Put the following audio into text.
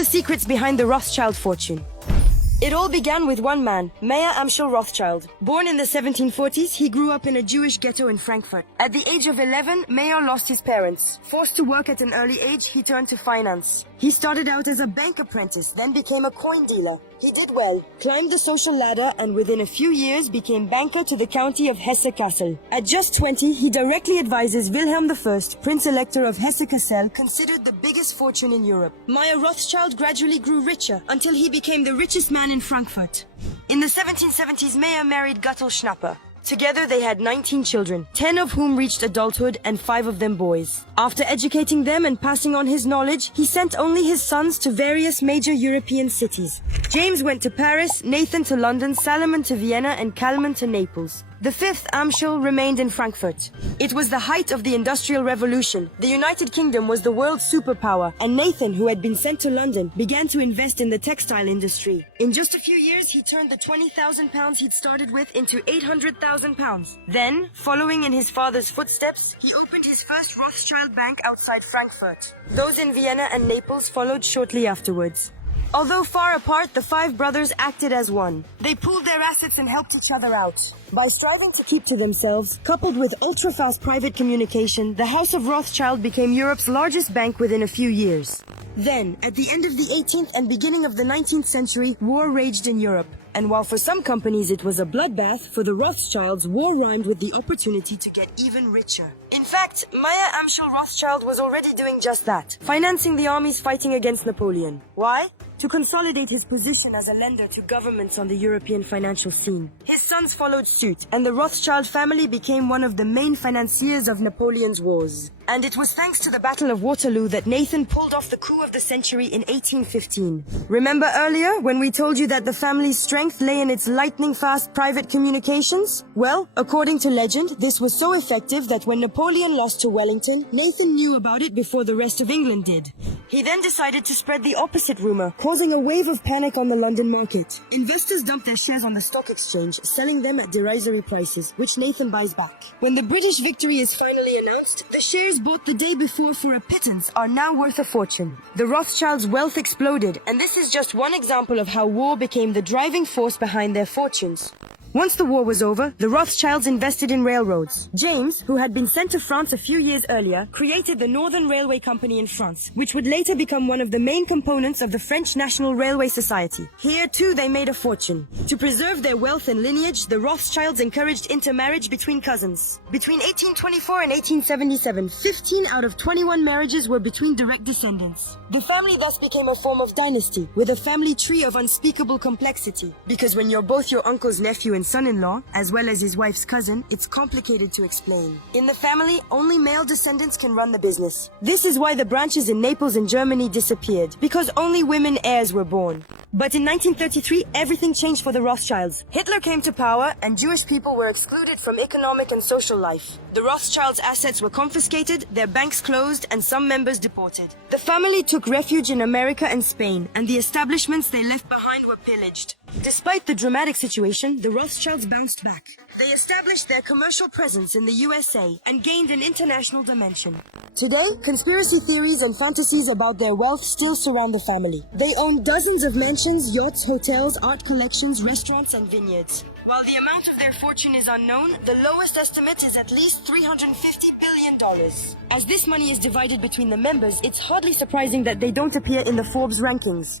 the secrets behind the Rothschild fortune. It all began with one man, Mayer Amschel Rothschild. Born in the 1740s, he grew up in a Jewish ghetto in Frankfurt. At the age of 11, Mayer lost his parents. Forced to work at an early age, he turned to finance. He started out as a bank apprentice, then became a coin dealer. He did well, climbed the social ladder, and within a few years became banker to the county of Hesse-Kassel. At just 20, he directly advises Wilhelm I, Prince-Elector of Hesse-Kassel, considered the biggest fortune in Europe. Mayer Rothschild gradually grew richer until he became the richest man in Frankfurt. In the 1770s, Mayer married Guttel Schnapper. Together they had 19 children, 10 of whom reached adulthood and 5 of them boys. After educating them and passing on his knowledge, he sent only his sons to various major European cities. James went to Paris, Nathan to London, Salomon to Vienna, and Kalman to Naples. The fifth, Amschel, remained in Frankfurt. It was the height of the Industrial Revolution. The United Kingdom was the world's superpower, and Nathan, who had been sent to London, began to invest in the textile industry. In just a few years, he turned the £20,000 he'd started with into £800,000. Then, following in his father's footsteps, he opened his first Rothschild bank outside Frankfurt. Those in Vienna and Naples followed shortly afterwards. Although far apart, the 5 brothers acted as one. They pooled their assets and helped each other out. By striving to keep to themselves, coupled with ultra-fast private communication, the House of Rothschild became Europe's largest bank within a few years. Then, at the end of the 18th and beginning of the 19th century, war raged in Europe. And while for some companies it was a bloodbath, for the Rothschilds, war rhymed with the opportunity to get even richer. In fact, Mayer Amschel Rothschild was already doing just that, financing the armies fighting against Napoleon. Why? To consolidate his position as a lender to governments on the European financial scene. His sons followed suit, and the Rothschild family became one of the main financiers of Napoleon's wars. And it was thanks to the Battle of Waterloo that Nathan pulled off the coup of the century in 1815. Remember earlier when we told you that the family's strength lay in its lightning-fast private communications? Well, according to legend, this was so effective that when Napoleon lost to Wellington, Nathan knew about it before the rest of England did. He then decided to spread the opposite rumor, causing a wave of panic on the London market. Investors dumped their shares on the stock exchange, selling them at derisory prices, which Nathan buys back. When the British victory is finally announced, the shares bought the day before for a pittance are now worth a fortune. The Rothschilds' wealth exploded, and this is just one example of how war became the driving force behind their fortunes. Once the war was over, the Rothschilds invested in railroads. James, who had been sent to France a few years earlier, created the Northern Railway Company in France, which would later become one of the main components of the French National Railway Society. Here, too, they made a fortune. To preserve their wealth and lineage, the Rothschilds encouraged intermarriage between cousins. Between 1824 and 1877, 15 out of 21 marriages were between direct descendants. The family thus became a form of dynasty, with a family tree of unspeakable complexity. Because when you're both your uncle's nephew and son-in-law, as well as his wife's cousin, it's complicated to explain. In the family, only male descendants can run the business. This is why the branches in Naples and Germany disappeared, because only women heirs were born. But in 1933, everything changed for the Rothschilds. Hitler came to power, and Jewish people were excluded from economic and social life. The Rothschilds' assets were confiscated, their banks closed, and some members deported. The family took refuge in America and Spain, and the establishments they left behind were pillaged. Despite the dramatic situation, the Rothschilds bounced back. They established their commercial presence in the USA and gained an international dimension. Today, conspiracy theories and fantasies about their wealth still surround the family. They own dozens of mansions, yachts, hotels, art collections, restaurants, and vineyards. While the amount of their fortune is unknown, the lowest estimate is at least $350 billion. As this money is divided between the members, it's hardly surprising that they don't appear in the Forbes rankings.